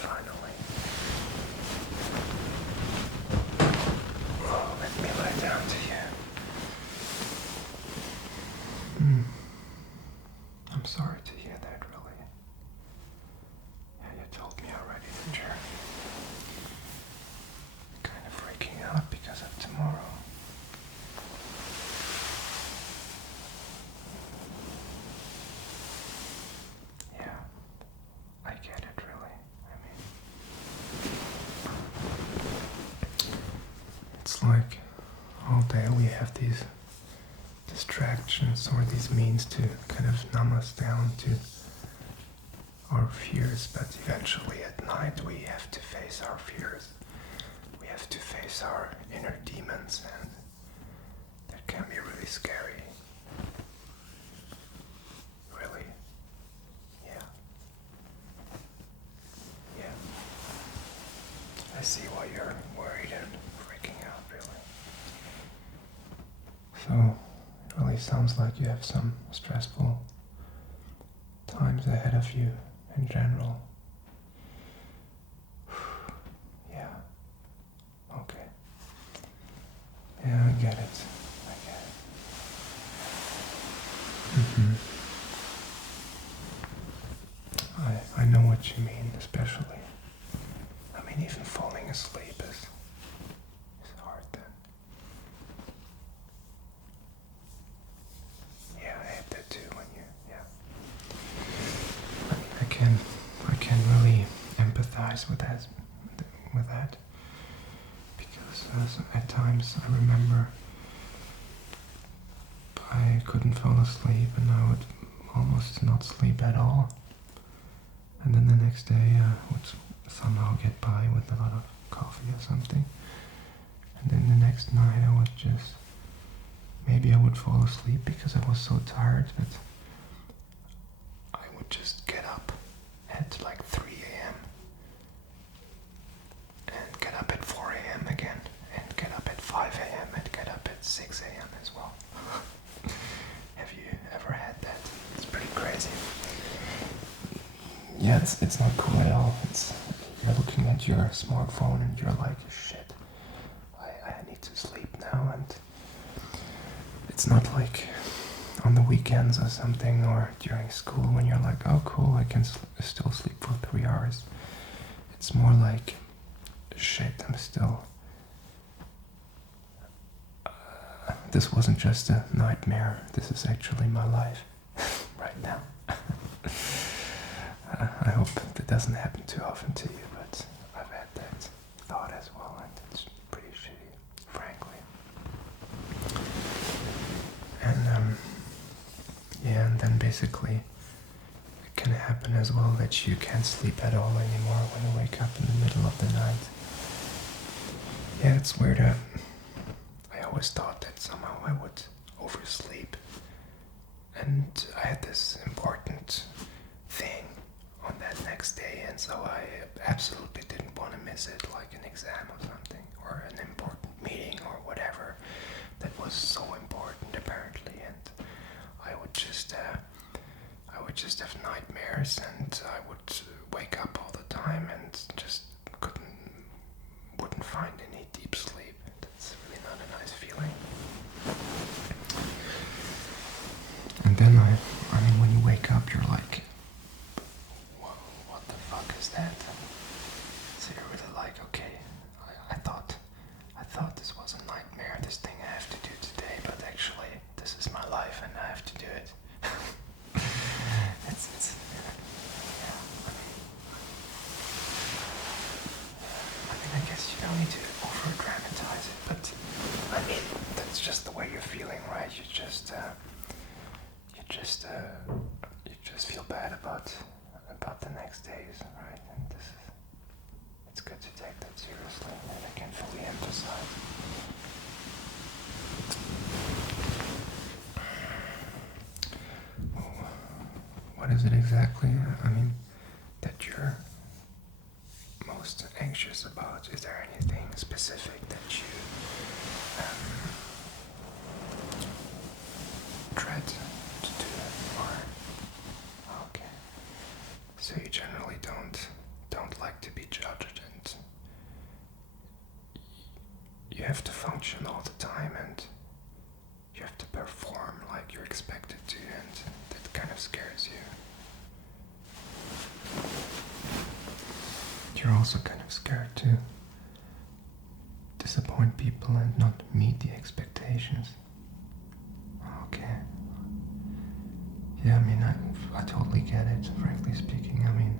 finally. Oh, let me lie down to you. I'm sorry to hear that, really. Yeah, you told me already that you're kind of freaking out because of tomorrow. Yeah, I get it, really. I mean, it's like all day we have these distractions or these means to kind of numb us down to our fears, but eventually at night we have to face our fears. We have to face our inner demons, and that can be really scary. Really. Yeah. Yeah. I see why you're worried and freaking out, really. So, it really sounds like you have some stressful times ahead of you in general. Yeah. Okay. Yeah, I get it. I get it. I know what you mean, especially. I mean, even falling asleep is hard then. Yeah, I hate that too when you, yeah. I mean, I can really empathize with that, because at times I remember I couldn't fall asleep and I would almost not sleep at all. And then the next day I would somehow get by with a lot of coffee or something. And then the next night I would just, maybe I would fall asleep because I was so tired that I would just get up at like 3 a.m. and get up at 4 a.m. again, and get up at 5 a.m. and get up at 6 a.m. as well. Have you ever had that? It's pretty crazy. Yeah, it's not cool at all. You're looking at your smartphone and you're like, shit, I need to sleep now. And it's not like on the weekends or something, or during school when you're like, oh cool, I can still sleep for 3 hours. It's more like, shit, I'm still... this wasn't just a nightmare, this is actually my life right now. I hope that doesn't happen too often to you, but I've had that thought as well, and it's pretty shitty, frankly. And yeah, and then basically it can happen as well that you can't sleep at all anymore when you wake up in the middle of the night. Yeah, it's weird. I always thought that somehow I would oversleep, and I had this important thing on that next day, and so I absolutely didn't want to miss it, like an exam or something, or an important meeting or whatever that was so important apparently, and I would just have nightmares, and I would wake up all the time and just wouldn't find any deep sleep. That's really not a nice feeling. And then I mean, when you wake up, you're like, what the fuck is that? So you're really like, okay, I thought this was a nightmare, this thing I have to do today, but actually this is my life and I have to do it. it's yeah, I mean, I guess you don't need to over dramatize it, but I mean, that's just the way you're feeling, right? You just feel bad about the next days, right? And it's good to take that seriously, and I can fully emphasize. What is it exactly, I mean, that you're most anxious about? Is there anything specific that you dread to do, or okay? So you generally don't like to be and you have to perform like you're expected to, and that kind of scares you. You're also kind of scared to disappoint people and not meet the expectations. Okay. Yeah, I mean, I totally get it, frankly speaking. I mean,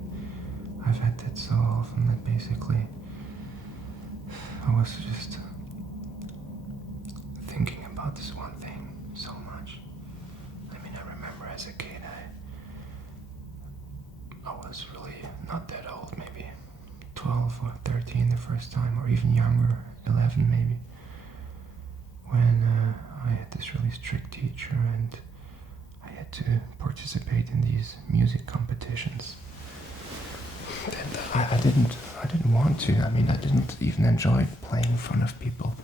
I've had that so often that basically I was just thinking about this one thing so much. I mean, I remember as a kid, I was really not that old, maybe 12 or 13 the first time, or even younger, 11 maybe, when I had this really strict teacher and I had to participate in these music competitions. And I didn't want to. I mean, I didn't even enjoy playing in front of people.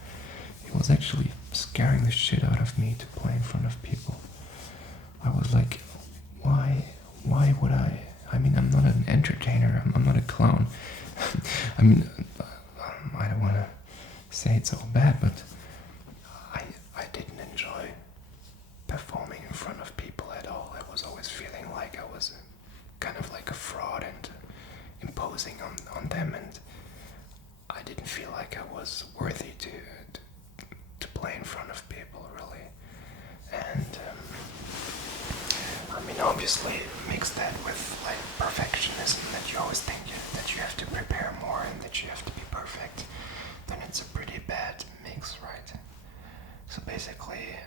It was actually scaring the shit out of me to play in front of people. I was like, why would I? I mean, I'm not an entertainer. I'm not a clown. I mean, I don't want to say it's all bad, but I didn't enjoy performing in front of people at all. I was always feeling like I was kind of like a fraud and imposing on them, and I didn't feel like I was worthy to play in front of people, really. And I mean, obviously mix that with like perfectionism, that you always think that you have to prepare more and that you have to be perfect, then it's a pretty bad mix, right? So basically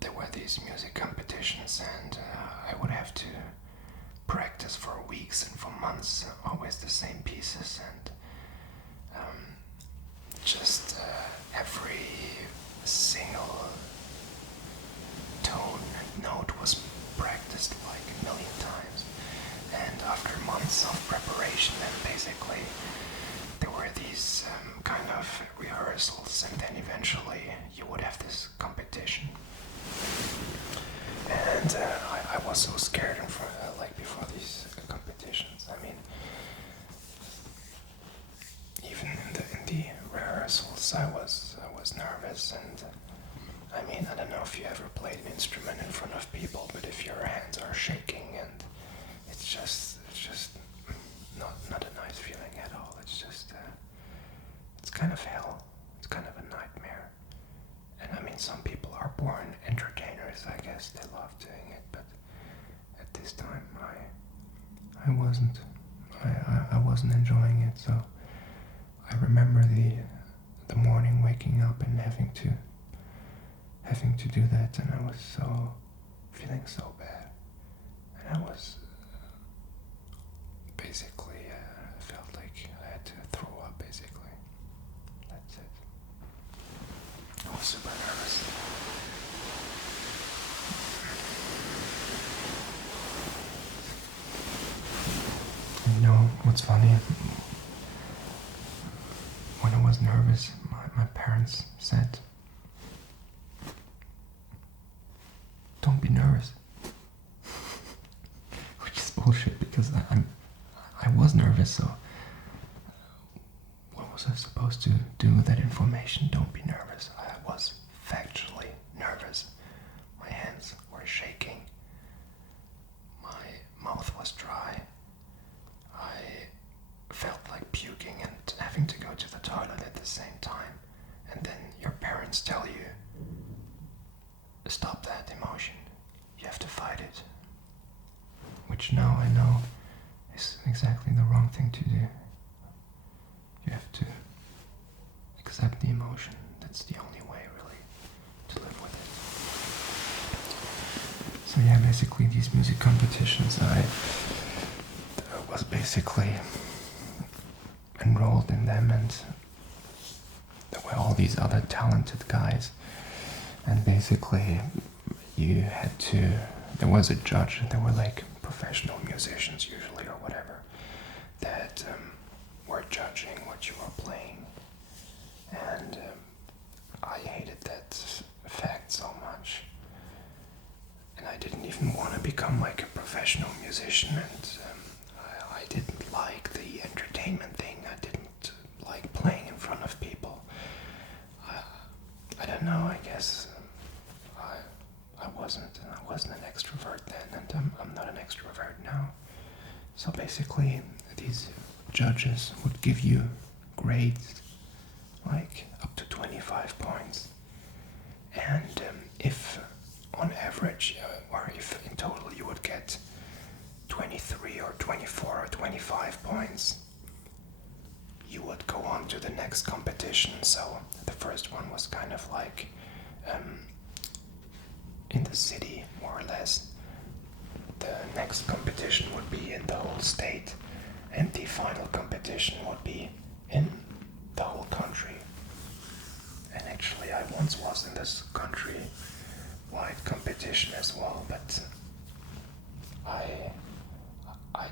there were these music competitions, and I would have to practice for weeks and for months, always the same pieces, and just every single tone and note was practiced like a million times. And after months of preparation, then basically there were these kind of rehearsals, and then eventually you would have this competition. And I was so scared before these competitions. I mean, even in the rehearsals, I was nervous, and I mean, I don't know if you ever played an instrument in front of people, but if your hands are shaking, and it's just not a nice feeling at all. It's just it's kind of hell. It's kind of a nightmare. And I mean, some people are born entertainers, I guess. They love doing it, but at this time I wasn't. I wasn't enjoying it. So I remember the morning waking up and having to do that, and I was feeling so bad, and I was basically felt like I had to throw up. Basically, that's it. I was super nervous. You know what's funny? When I was nervous, my parents said, "Don't be nervous," which is bullshit, because I was nervous. So what was I supposed to do with that information? Don't be nervous. I was factually nervous. My hands were shaking. My mouth was dry. I felt like puking and having to go to the toilet at the same time. And then your parents tell you, stop that emotion. You have to fight it. Which now I know is exactly the wrong thing to do. You have to accept the emotion. That's the only way, really, to live with it. So yeah, basically these music competitions, I was basically enrolled in them, and there were all these other talented guys, and basically there was a judge, and there were like professional musicians usually, or whatever, that were judging what you were playing, and I hated that fact so much, and I didn't even want to become like a professional musician, and I didn't like the entertainment thing. I didn't like playing in front of people. I don't know, I guess not an extrovert now. So basically, these judges would give you grades like up to 25 points. And if on average, or if in total you would get 23 or 24 or 25 points, you would go on to the next competition. So the first one was kind of like in the city, more or less. The next competition would be in the whole state, and the final competition would be in the whole country. And actually I once was in this country-wide competition as well, but I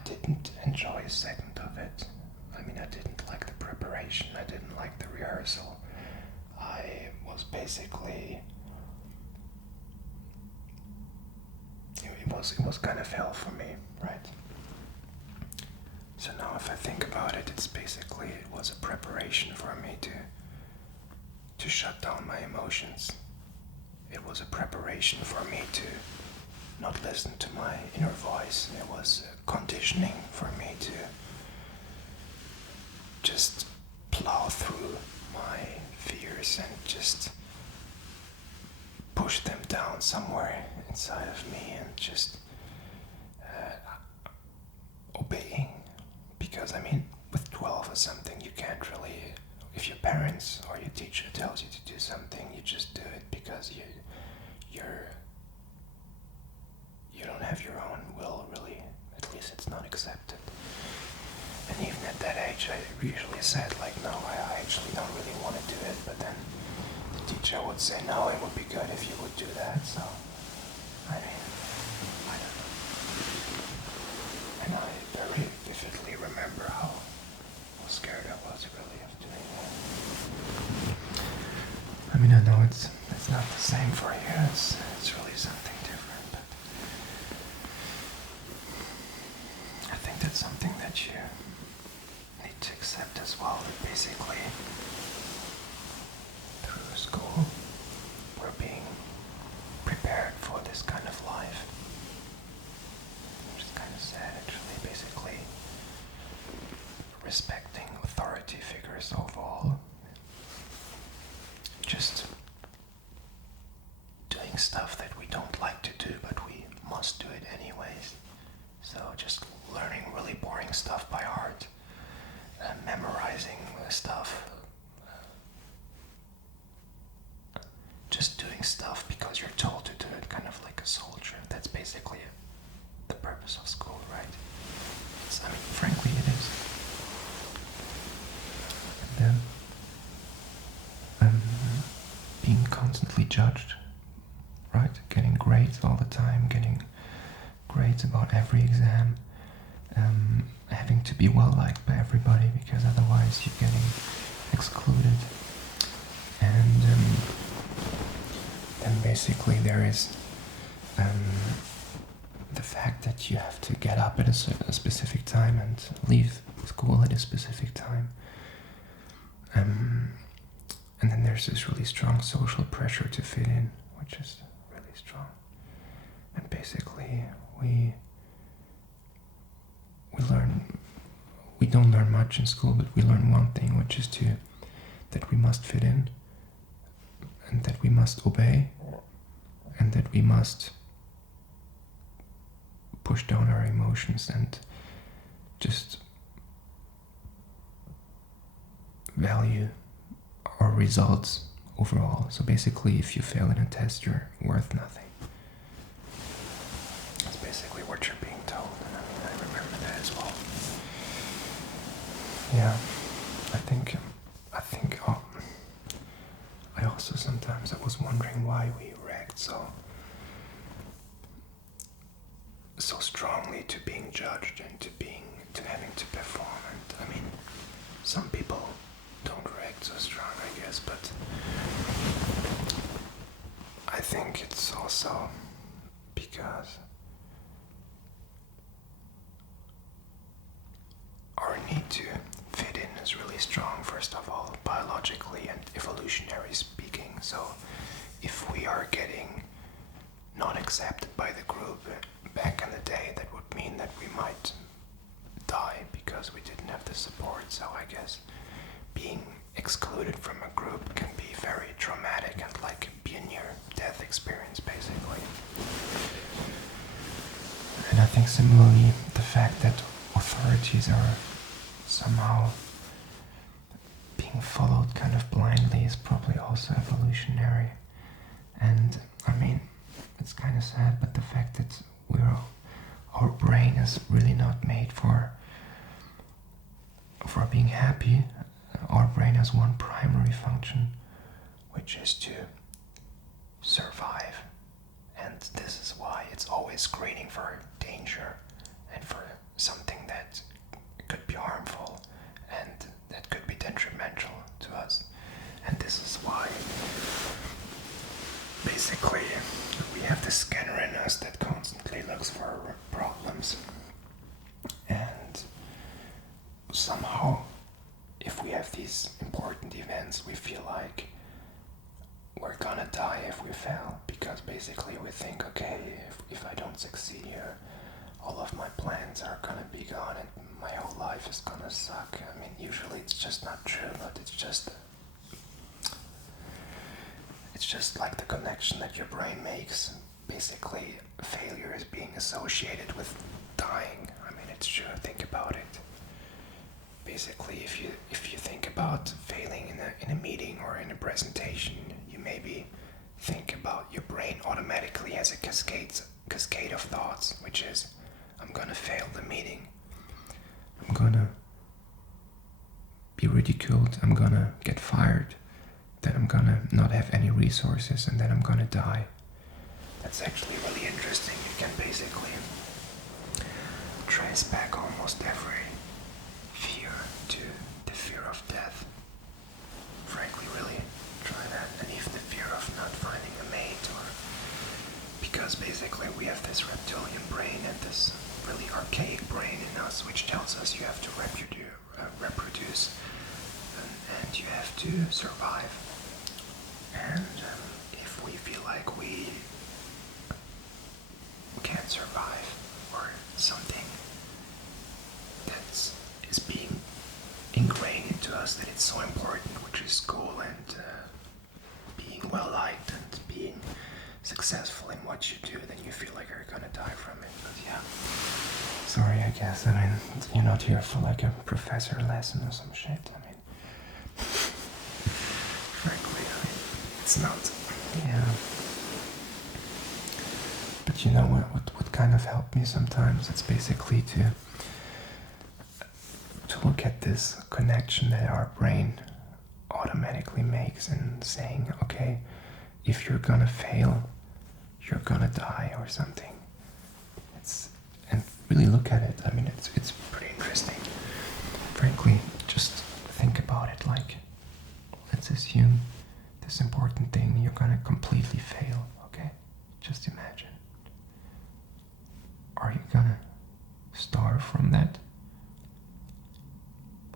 didn't enjoy a second of it. I mean, I didn't like the preparation, I didn't like the rehearsal. I was basically... It was kind of hell for me, right? So now if I think about it, it's basically, it was a preparation for me to shut down my emotions. It was a preparation for me to not listen to my inner voice. It was conditioning for me to just plow through my fears and just push them down somewhere inside of me and just obeying. Because I mean, with 12 or something, you can't really, if your parents or your teacher tells you to do something, you just do it because you don't have your own will, really. At least it's not accepted. And even at that age, I usually said like, no, I actually don't really want to do it. But then the teacher would say, no, it would be good if you would do that. So, I mean, I don't know. And I very vividly remember how scared I was really of doing that. I mean, I know it's not the same for you. It's really something different. But I think that's something that you need to accept as well. That basically, through school, we're being prepared for this kind of life. Which is kind of sad, actually. Basically, respecting authority figures overall. Just doing stuff that we don't like to do, but we must do it anyways. So just learning really boring stuff by heart, memorizing stuff, just doing stuff because you're told to do it, kind of like a soldier. That's basically the purpose of school, right? I mean, frankly, it is. And then being constantly judged, right? Getting grades all the time, getting grades about every exam, having to be well liked by everybody because otherwise you're getting excluded. And then basically there is the fact that you have to get up at a specific time and leave school at a specific time. And then there's this really strong social pressure to fit in, which is really strong. And basically we don't learn much in school, but we learn one thing, which is that we must fit in, and that we must obey, and that we must push down our emotions and just value our results overall. So basically, if you fail in a test, you're worth nothing. That's basically what you're being told, and I remember that as well. Yeah, I think I also sometimes I was wondering why we react so strongly to being judged and to having to perform. And I mean, some people don't react so strong, I guess, but I think it's also because our need to fit in is really strong, first of all, biologically and evolutionary speaking. So if we are getting not accepted by the group, back in the day, that would mean that we might die because we didn't have the support. So I guess being excluded from a group can be very traumatic and like be a near-death experience, basically. And I think similarly, the fact that authorities are somehow being followed kind of blindly is probably also evolutionary. And I mean, it's kind of sad, but the fact that our brain is really not made for being happy. Our brain has one primary function, which is to survive. And this is why it's always screening for danger and for something that could be harmful and that could be detrimental to us. And this is why basically we have this scanner in us that constantly looks for problems. And somehow, if we have these important events, we feel like we're gonna die if we fail, because basically we think, okay, if I don't succeed here, all of my plans are gonna be gone and my whole life is gonna suck. I mean, usually it's just not true, but it's just like the connection that your brain makes. Basically, failure is being associated with dying. I mean, it's true. Think about it. Basically, if you think about failing in a meeting or in a presentation, you maybe think about your brain automatically has a cascade of thoughts, which is, I'm gonna fail the meeting, I'm gonna be ridiculed, I'm gonna get fired, then I'm gonna not have any resources, and then I'm gonna die. That's actually really interesting. You can basically trace back almost every fear to the fear of death. Frankly, really try that. And even the fear of not finding a mate, or because basically we have this reptilian brain and this really archaic brain in us, which tells us you have to reproduce and you have to survive. And if we feel like we can't survive, or something that is being ingrained into us that it's so important, which is school and being well liked and being successful in what you do, then you feel like you're gonna die from it. But yeah, sorry, I guess. I mean, you're not here for like a professor lesson or some shit. I mean, frankly, I mean, it's not. Yeah. But you know what kind of helped me sometimes? It's basically to look at this connection that our brain automatically makes and saying, okay, if you're gonna fail, you're gonna die or something. And really look at it. I mean, it's pretty interesting. Frankly, just think about it. Like, let's assume this important thing, you're gonna completely fail. Okay, just imagine. Are you gonna starve from that?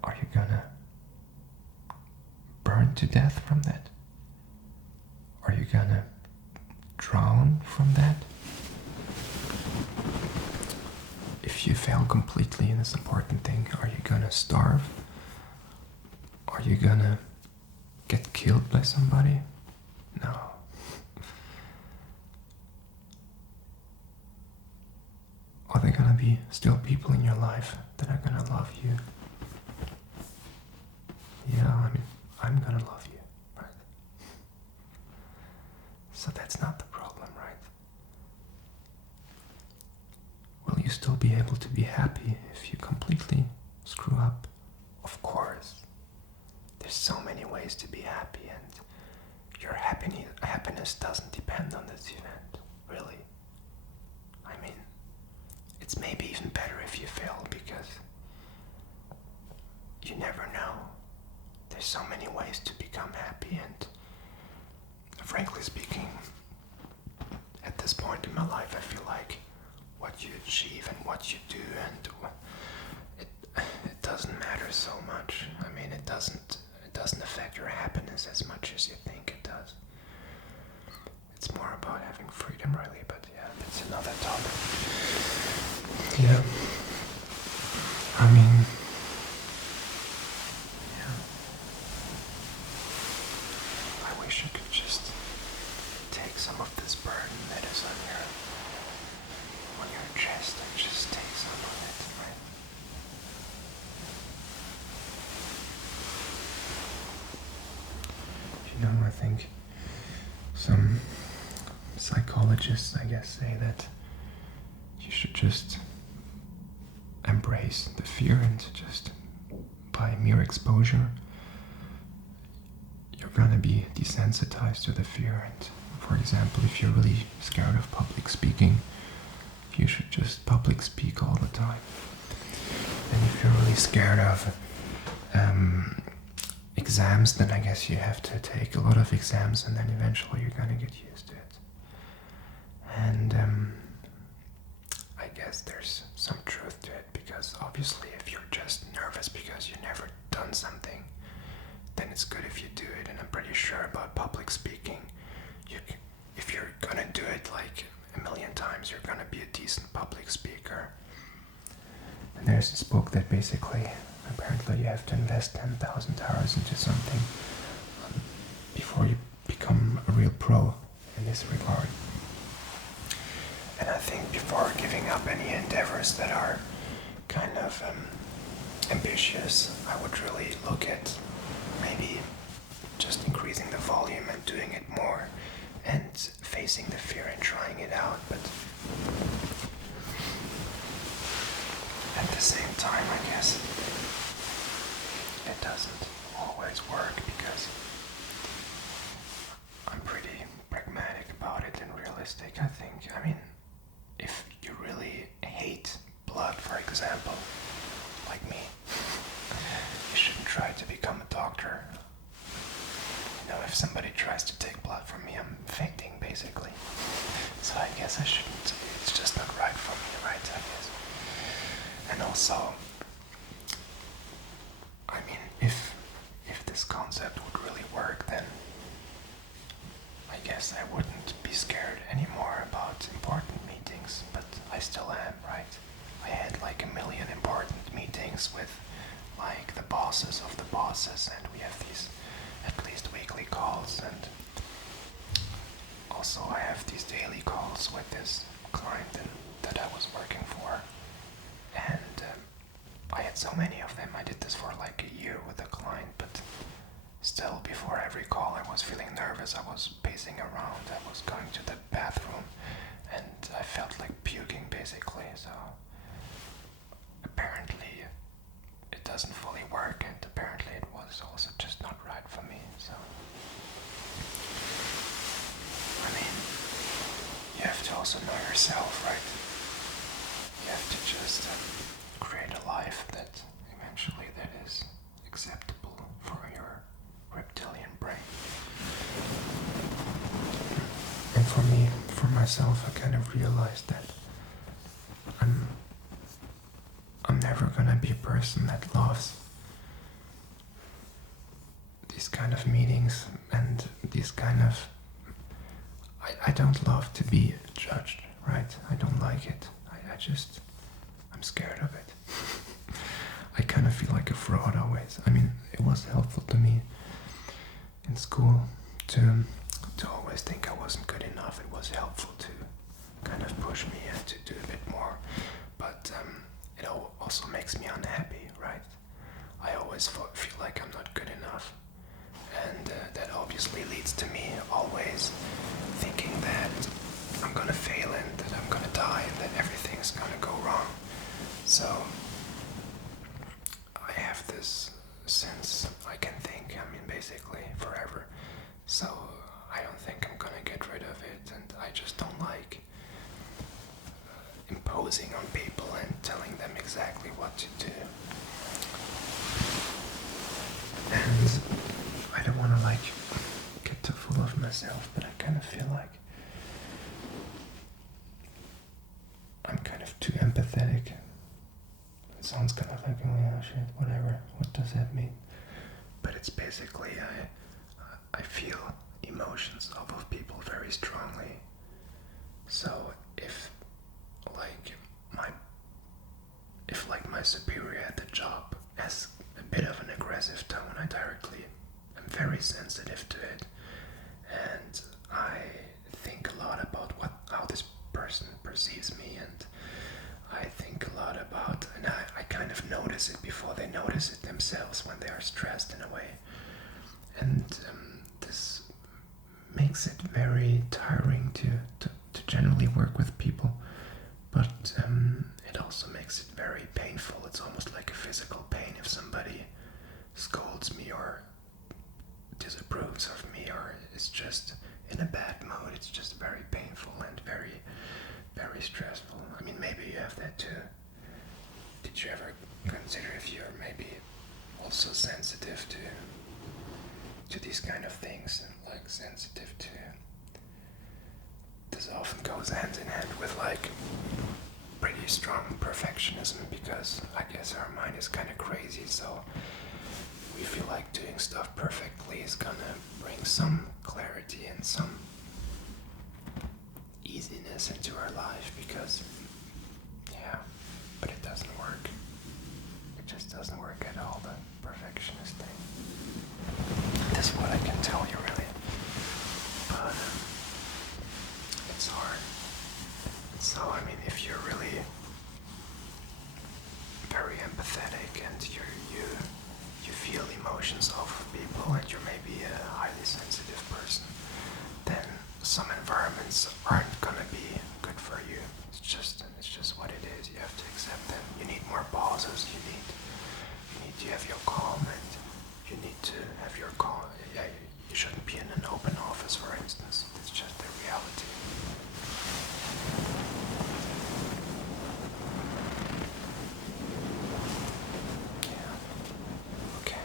Are you gonna burn to death from that? Are you gonna drown from that? If you fail completely in this important thing, are you gonna starve? Are you gonna get killed by somebody? No. Are there gonna be still people in your life that are gonna love you? Yeah, I mean, I'm gonna love you, right? So that's not the problem, right? Will you still be able to be happy if you completely screw up? Of course. There's so many ways to be happy, and your happiness doesn't depend on this event, really. I mean, it's maybe even better if you fail, because you never know. There's so many ways to become happy, and frankly speaking, at this point in my life, I feel like what you achieve and what you do, and it doesn't matter so much. I mean, it doesn't affect your happiness as much as you think it does. It's more about having freedom, really. But yeah, that's another topic. Yeah. I mean, yeah. I wish you could just take some of this burden that is on your chest and just take some of it, right? I think some psychologists, I guess, say that you should just embrace the fear and just by mere exposure you're gonna be desensitized to the fear. And for example, if you're really scared of public speaking, you should just public speak all the time. And if you're really scared of exams, then I guess you have to take a lot of exams, and then eventually you're gonna get used to it. And I guess there's some truth to it, because obviously if you're just nervous because you've never done something, then it's good if you do it. And I'm pretty sure about public speaking, if you're gonna do it like a million times, you're gonna be a decent public speaker. And there's this book that basically, apparently you have to invest 10,000 hours into something before you become a real pro in this regard. And I think before giving up any endeavors that are kind of ambitious, I would really look at maybe just increasing the volume and doing it more and facing the fear and trying it out. But at the same time, I guess it doesn't always work, because I'm pretty pragmatic about it and realistic. I mean, if you really hate blood, for example, like me, you shouldn't try to become a doctor. If somebody tries to take blood from me, I'm fainting, basically. So I guess I shouldn't. It's just not right for me, right? I guess. And also, I mean, if this concept would really work, then I guess I wouldn't be scared anymore about important meetings, but I still am, right? I had like 1 million important meetings with like the bosses of the bosses, and we have these at least weekly calls, and also I have these daily calls with this client that I was working for, and I had so many of them. I did this for like a year with a client, but still before every call I was feeling nervous. I was pacing around, I was going to the bathroom, and I felt like puking, basically. So apparently it doesn't fully work, and apparently it was also just not right for me. So I mean, you have to also know yourself, right? You have to just create a life that eventually that is acceptable for your reptilian brain. And for me, for myself, I kind of realized that I'm never gonna be a person that loves these kind of meetings and these kind of... I don't love to be judged, right? I don't like it. I'm scared of it. I kind of feel like a fraud always. I mean, it was helpful to me in school to always think I wasn't good enough. It was helpful to kind of push me and to do a bit more. But it also makes me unhappy, right? I always feel like I'm not good enough. And that obviously leads to me always thinking that I'm gonna fail and that I'm gonna die and that everything's gonna go wrong. So I have this since I can think, I mean, basically forever. So I don't think I'm gonna get rid of it, and I just don't like imposing on people and telling them exactly what to do. And I don't want to like get too full of myself, but I kind of feel like I'm kind of too empathetic. It sounds kind of like, oh shit, whatever. What does that mean? But it's basically I feel emotions of people very strongly. So if like my if like my superior at the job has a bit of an aggressive tone, I directly am very sensitive to it, and I think a lot about how this person perceives me, and I think a lot about, and I kind of notice it before they notice it themselves when they are stressed in a way. And this makes it very tiring to generally work with people, but it also makes it very painful. It's almost like a physical pain if somebody scolds me or disapproves of me or is just in a bad mood. It's just very painful and very, very stressful. I mean, maybe you have that too. Did you ever consider if you're maybe also sensitive to these kind of things, and like sensitive to, this often goes hand in hand with like pretty strong perfectionism, because I guess our mind is kind of crazy, so we feel like doing stuff perfectly is gonna bring some clarity and some easiness into our life, because but it doesn't work. It just doesn't work at all, the perfectionist thing. That's what I can tell you, really. But it's hard. So, I mean, if you're really very empathetic and you feel emotions of people, and you're maybe a highly sensitive person, then some environments aren't gonna be good for you. It's just what it is. You have to accept them. You need more pauses. You need to have your calm, and you need to have your calm. Yeah, you shouldn't be in an open office, for instance. It's just the reality. Yeah. Okay.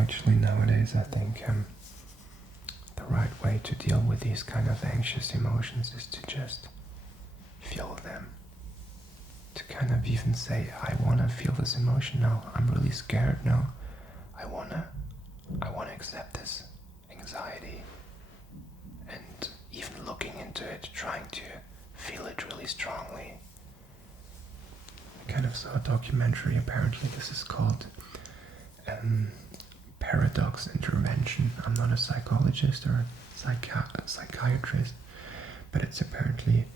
Actually, nowadays I think the right way to deal with these kind of anxious emotions is to just feel them. To kind of even say, I want to feel this emotion now. I'm really scared now. I want to accept this anxiety. And even looking into it, trying to feel it really strongly. I kind of saw a documentary, apparently this is called paradox intervention. I'm not a psychologist or psychiatrist, but it's apparently,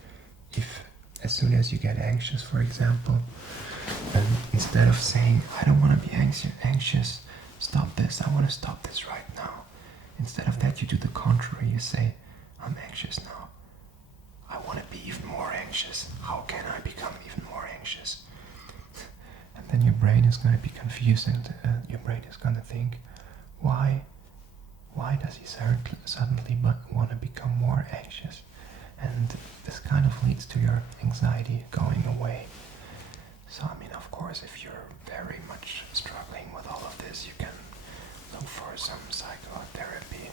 if as soon as you get anxious, for example, instead of saying, I don't want to be anxious, stop this, I want to stop this right now. Instead of that, you do the contrary. You say, I'm anxious now. I want to be even more anxious. How can I become even more anxious? And then your brain is going to be confused, and your brain is going to think, why does he suddenly want to become more anxious? And this kind of leads to your anxiety going away. So, I mean, of course, if you're very much struggling with all of this, you can look for some psychotherapy,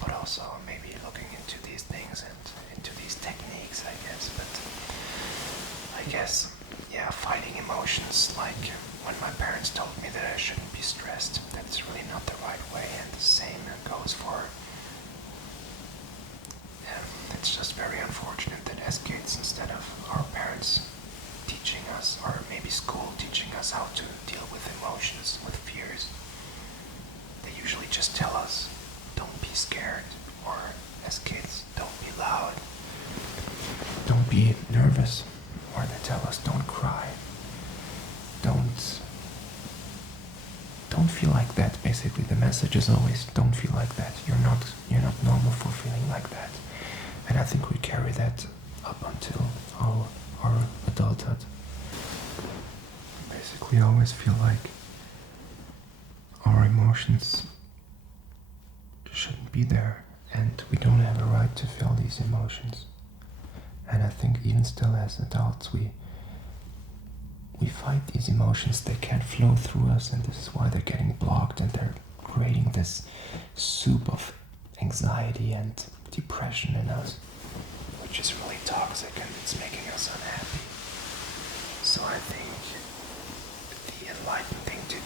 but also maybe looking into these things and into these techniques, I guess. But I guess, fighting emotions, like when my parents told me that I shouldn't be stressed, that's really not the right way, and the same goes for, it's just very unfortunate that as kids, instead of our parents teaching us, or maybe school teaching us how to deal with emotions, with fears, they usually just tell us, don't be scared, or as kids, don't be loud, don't be nervous, or they tell us, don't cry, don't feel like that. Basically, the message is always, don't feel like that. You're not normal for feeling like that. And I think we carry that up until our adulthood. Basically, I always feel like our emotions shouldn't be there, and we don't have a right to feel these emotions. And I think even still as adults, we fight these emotions. They can't flow through us, and this is why they're getting blocked, and they're creating this soup of anxiety and depression in us, which is really toxic, and it's making us unhappy. So I think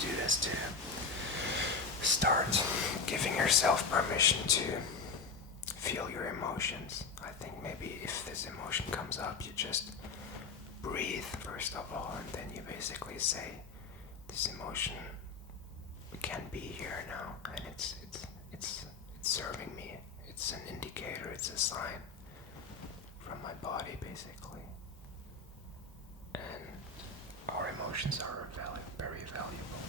do is to start giving yourself permission to feel your emotions. I think maybe if this emotion comes up, you just breathe first of all, and then you basically say, this emotion can be here now, and it's serving me. It's an indicator, it's a sign from my body, basically. And our emotions are very valuable.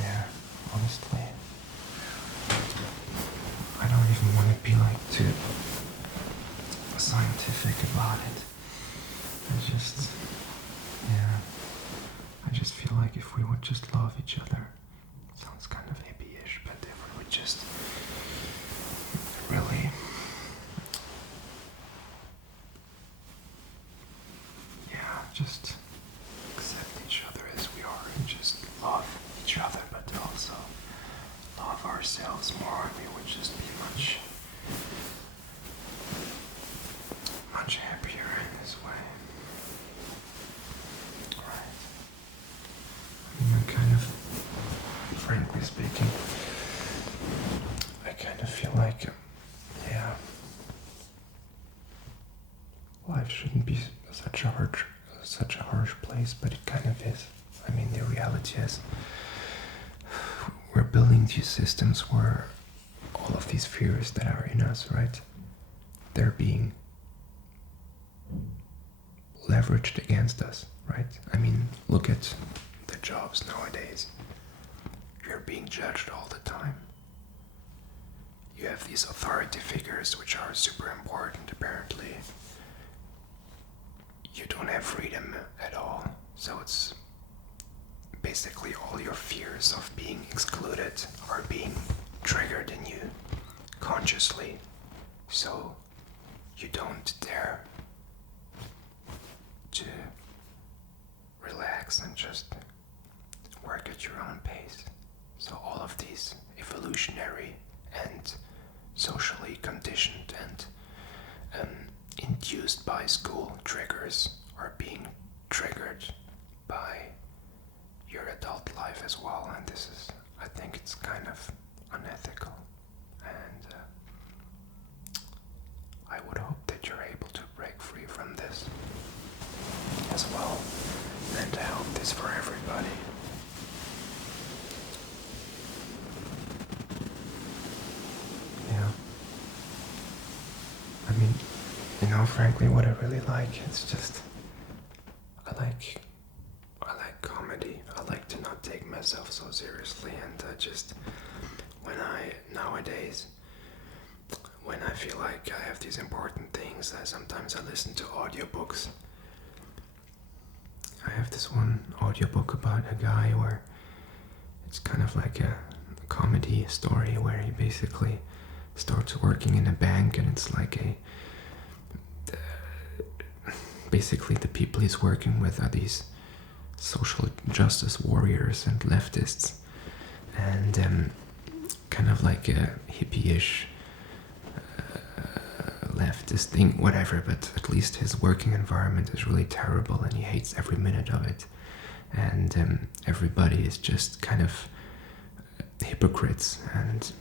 Yeah, honestly, I don't even want to be like too scientific about it. I just feel like if we would just love each other, it sounds kind of hippie-ish, but if we would just really, just accept each other as we are and just love each other, but also love ourselves more, we would just be much happier in this way. Right. I mean, frankly speaking, I kind of feel like, life shouldn't be such a harsh place, but it kind of is. I mean, the reality is, we're building these systems where all of these fears that are in us, right, they're being leveraged against us, right? I mean, look at the jobs nowadays. You're being judged all the time. You have these authority figures which are super important, apparently. You don't have freedom at all, so it's basically all your fears of being excluded are being triggered in you consciously, so you don't dare to relax and just work at your own pace. So all of these evolutionary and socially conditioned and induced by school triggers are being triggered by your adult life as well, and this is, I think it's kind of unethical, and I would hope that you're able to break free from this as well, and I hope this for everybody. Yeah. I mean, frankly, what I really like, it's just, I like comedy. I like to not take myself so seriously, and nowadays, when I feel like I have these important things, sometimes I listen to audiobooks. I have this one audiobook about a guy where it's kind of like a comedy story where he basically starts working in a bank, and it's like basically the people he's working with are these social justice warriors and leftists, and kind of like a hippie-ish leftist thing, whatever, but at least his working environment is really terrible and he hates every minute of it, and everybody is just kind of hypocrites, and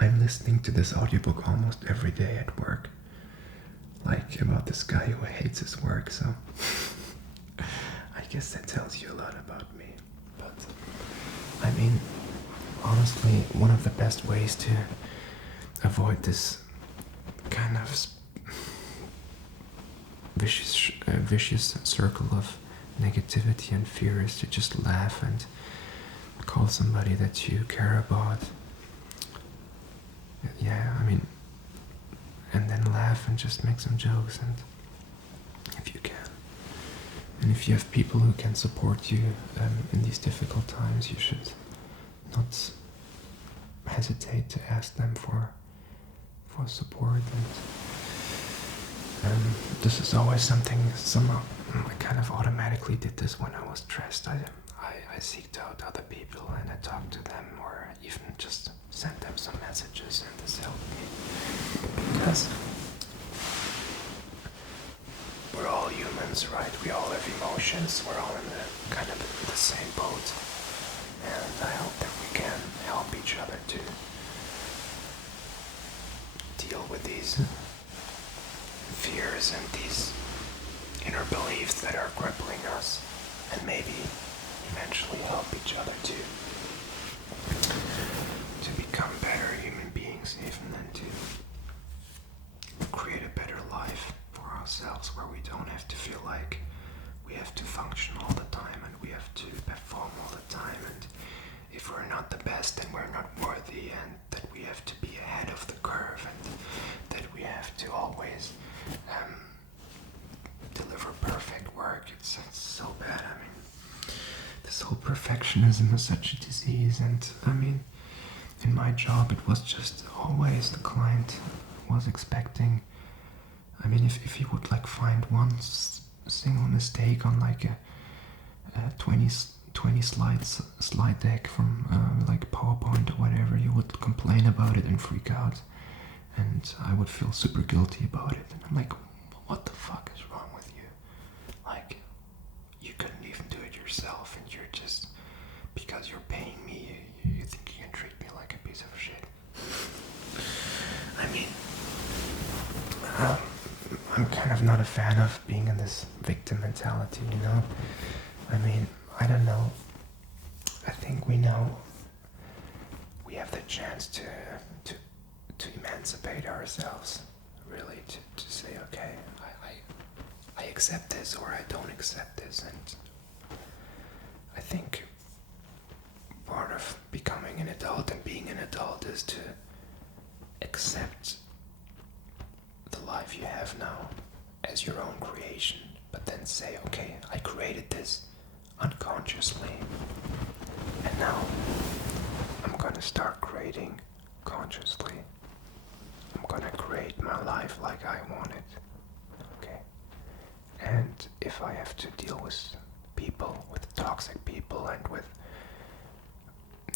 I'm listening to this audiobook almost every day at work, like about this guy who hates his work, so I guess that tells you a lot about me. But I mean, honestly, one of the best ways to avoid this kind of vicious circle of negativity and fear is to just laugh and call somebody that you care about. Yeah, I mean, and then laugh and just make some jokes, and if you can. And if you have people who can support you in these difficult times, you should not hesitate to ask them for support. And this is always something, I kind of automatically did this when I was stressed. I seeked out other people and I talked to them, or even just sent them some messages, and this helped me. Because these fears and these inner beliefs that are crippling us, and maybe eventually help each other to become better human beings, even then to create a better life for ourselves, where we don't have to feel like we have to function all the time and we have to perform all the time, and if we're not the best then we're not worthy, and that we have to be ahead of the curve, and that we have to always deliver perfect work. It's so bad. I mean, this whole perfectionism is such a disease, and I mean, in my job it was just always the client was expecting, I mean, if he would like find one single mistake on like a 20 slide deck from like PowerPoint or whatever, he would complain about it and freak out, and I would feel super guilty about it, and I'm like, what the fuck is wrong with you? Like, you couldn't even do it yourself, and you're just, because you're paying me, you think you can treat me like a piece of shit. I mean, I'm kind of not a fan of being in this victim mentality, you know? I mean, I don't know. I think we know we have the chance to emancipate ourselves, really, to say, okay, I accept this or I don't accept this, and I think part of becoming an adult and being an adult is to accept the life you have now as your own creation, but then say, okay, I created this unconsciously, and now I'm gonna start creating consciously. I'm gonna create my life like I want it, okay? And if I have to deal with people, with toxic people, and with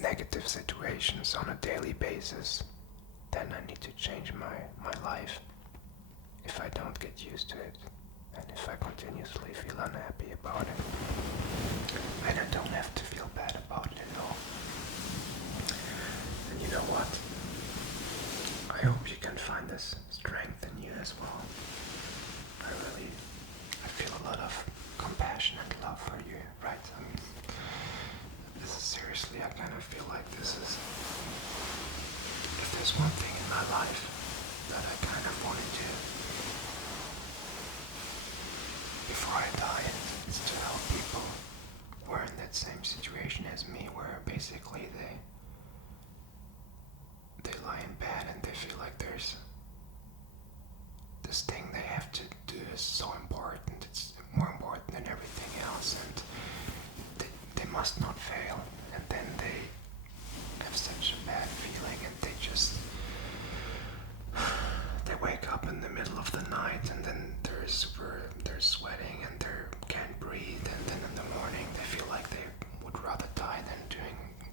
negative situations on a daily basis, then I need to change my life. If I don't get used to it, and if I continuously feel unhappy about it, and I don't have to feel bad about it at all. And you know what? I hope you can find this strength in you as well. I feel a lot of compassion and love for you, right? I mean, this is seriously, I kind of feel like this is, if there's one thing in my life that I kind of want to do before I die, it's to help people who are in that same situation as me, where basically they lie in bed and they feel like there's this thing they have to do is so important, it's more important than everything else, and they must not fail, and then they have such a bad feeling, and they wake up in the middle of the night, and then they're sweating and they can't breathe, and then in the morning they feel like they would rather die than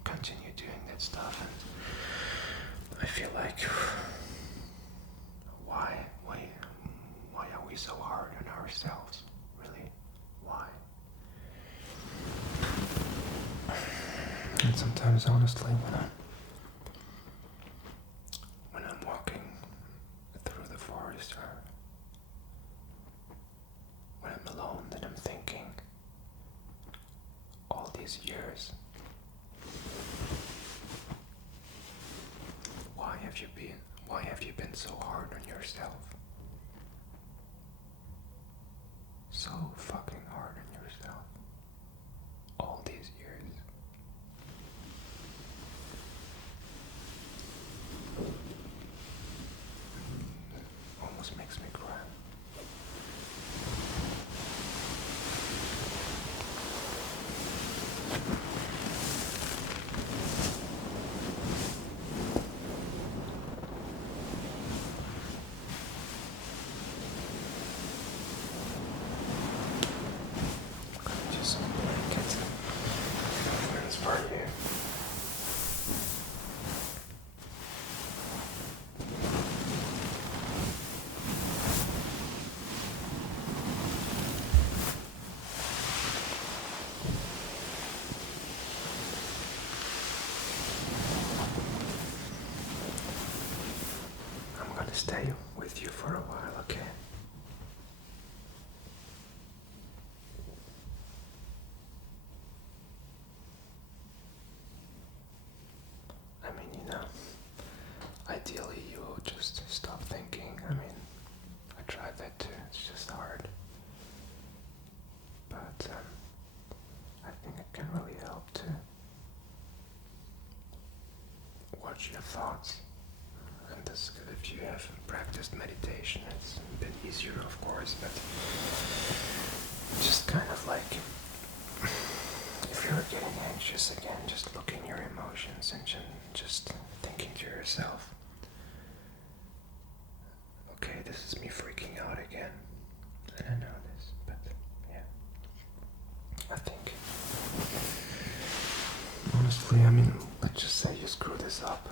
continue doing that stuff. And I feel like, why are we so hard on ourselves? Really, why? And sometimes, honestly, when I'm walking through the forest, or when I'm alone, then I'm thinking, all these years, why have you been so hard on yourself? So fucking hard on yourself. All these years. Almost makes me cry. Just get movements for you. I'm gonna stay with with you for a while, okay? I mean, ideally you will just stop thinking. I mean, I tried that too, it's just hard. But I think it can really help to watch your thoughts. And this, if you have practiced meditation, it's a bit easier, of course, but just kind of like, if you're getting anxious again, just look in your emotions and just thinking to yourself, okay, this is me freaking out again. And I know this, but yeah. I think, honestly, I mean, let's just say you screw this up.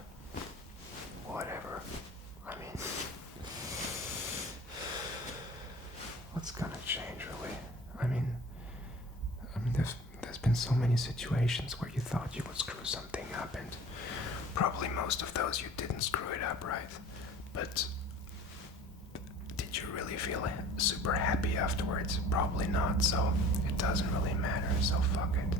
Whatever. I mean, what's gonna change, really? I mean, there's been so many situations where you thought you would screw something up, and probably most of those you didn't screw it up, right? But did you really feel super happy afterwards? Probably not, so it doesn't really matter, so fuck it.